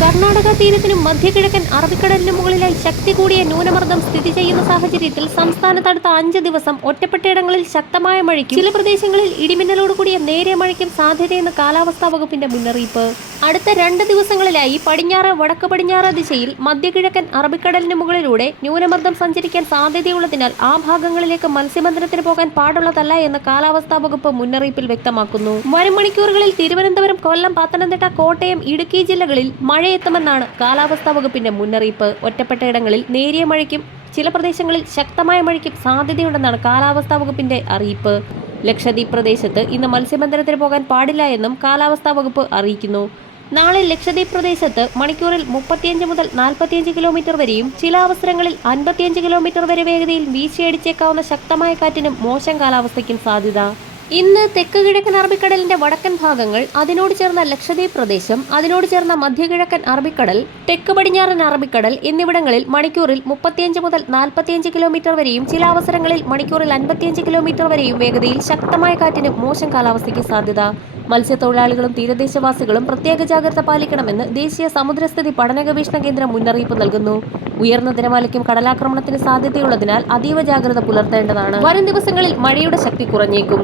കർണാടക തീരത്തിനും മധ്യകിഴക്കൻ അറബിക്കടലിനും മുകളിലായി ശക്തി കൂടിയ ന്യൂനമർദ്ദം സ്ഥിതി ചെയ്യുന്ന സാഹചര്യത്തിൽ സംസ്ഥാനത്ത് അടുത്ത അഞ്ച് ദിവസം ഒറ്റപ്പെട്ടയിടങ്ങളിൽ ശക്തമായ മഴയ്ക്കും ചില പ്രദേശങ്ങളിൽ ഇടിമിന്നലോട് കൂടിയ നേരിയ മഴയ്ക്കും സാധ്യതയെന്ന് കാലാവസ്ഥാ വകുപ്പിന്റെ മുന്നറിയിപ്പ്. അടുത്ത രണ്ട് ദിവസങ്ങളിലായി പടിഞ്ഞാറ് വടക്ക് പടിഞ്ഞാറ് ദിശയിൽ മധ്യകിഴക്കൻ അറബിക്കടലിന് മുകളിലൂടെ ന്യൂനമർദ്ദം സഞ്ചരിക്കാൻ സാധ്യതയുള്ളതിനാൽ ആ ഭാഗങ്ങളിലേക്ക് മത്സ്യബന്ധനത്തിന് പോകാൻ പാടുള്ളതല്ല എന്ന് കാലാവസ്ഥാ വകുപ്പ് മുന്നറിയിപ്പിൽ വ്യക്തമാക്കുന്നു. വരും മണിക്കൂറുകളിൽ തിരുവനന്തപുരം കൊല്ലം പത്തനംതിട്ട കോട്ടയം ഇടുക്കി ജില്ലകളിൽ മഴയെത്തുമെന്നാണ് കാലാവസ്ഥാ വകുപ്പിന്റെ മുന്നറിയിപ്പ്. ഒറ്റപ്പെട്ടയിടങ്ങളിൽ നേരിയ മഴയ്ക്കും ചില പ്രദേശങ്ങളിൽ ശക്തമായ മഴയ്ക്കും സാധ്യതയുണ്ടെന്നാണ് കാലാവസ്ഥാ വകുപ്പിന്റെ അറിയിപ്പ്. ലക്ഷദ്വീപ് പ്രദേശത്ത് ഇന്ന് മത്സ്യബന്ധനത്തിന് പോകാൻ പാടില്ല എന്നും കാലാവസ്ഥാ വകുപ്പ് അറിയിക്കുന്നു. നാളെ ലക്ഷദ്വീപ് പ്രദേശത്ത് മണിക്കൂറിൽ മുപ്പത്തിയഞ്ച് മുതൽ നാൽപ്പത്തിയഞ്ച് കിലോമീറ്റർ വരെയും ചില അവസരങ്ങളിൽ അൻപത്തിയഞ്ച് കിലോമീറ്റർ വരെ വേഗതയിൽ വീശിയടിച്ചേക്കാവുന്ന ശക്തമായ കാറ്റിനും മോശം കാലാവസ്ഥയ്ക്കും സാധ്യത. ഇന്ന് തെക്ക് കിഴക്കൻ അറബിക്കടലിന്റെ വടക്കൻ ഭാഗങ്ങൾ അതിനോട് ചേർന്ന ലക്ഷദ്വീപ് പ്രദേശം അതിനോട് ചേർന്ന മധ്യകിഴക്കൻ അറബിക്കടൽ തെക്ക് പടിഞ്ഞാറൻ അറബിക്കടൽ എന്നിവിടങ്ങളിൽ മണിക്കൂറിൽ മുപ്പത്തിയഞ്ച് മുതൽ നാൽപ്പത്തിയഞ്ച് കിലോമീറ്റർ വരെയും ചില അവസരങ്ങളിൽ മണിക്കൂറിൽ അൻപത്തിയഞ്ച് കിലോമീറ്റർ വരെയും വേഗതയിൽ ശക്തമായ കാറ്റിനും മോശം കാലാവസ്ഥയ്ക്ക് സാധ്യത. മത്സ്യത്തൊഴിലാളികളും തീരദേശവാസികളും പ്രത്യേക ജാഗ്രത പാലിക്കണമെന്ന് ദേശീയ സമുദ്രസ്ഥിതി പഠന ഗവേഷണ കേന്ദ്രം മുന്നറിയിപ്പ് നൽകുന്നു. ഉയർന്ന തിരമാലയ്ക്കും കടലാക്രമണത്തിന് സാധ്യതയുള്ളതിനാൽ അതീവ ജാഗ്രത പുലർത്തേണ്ടതാണ്. വരും ദിവസങ്ങളിൽ മഴയുടെ ശക്തി കുറഞ്ഞേക്കും.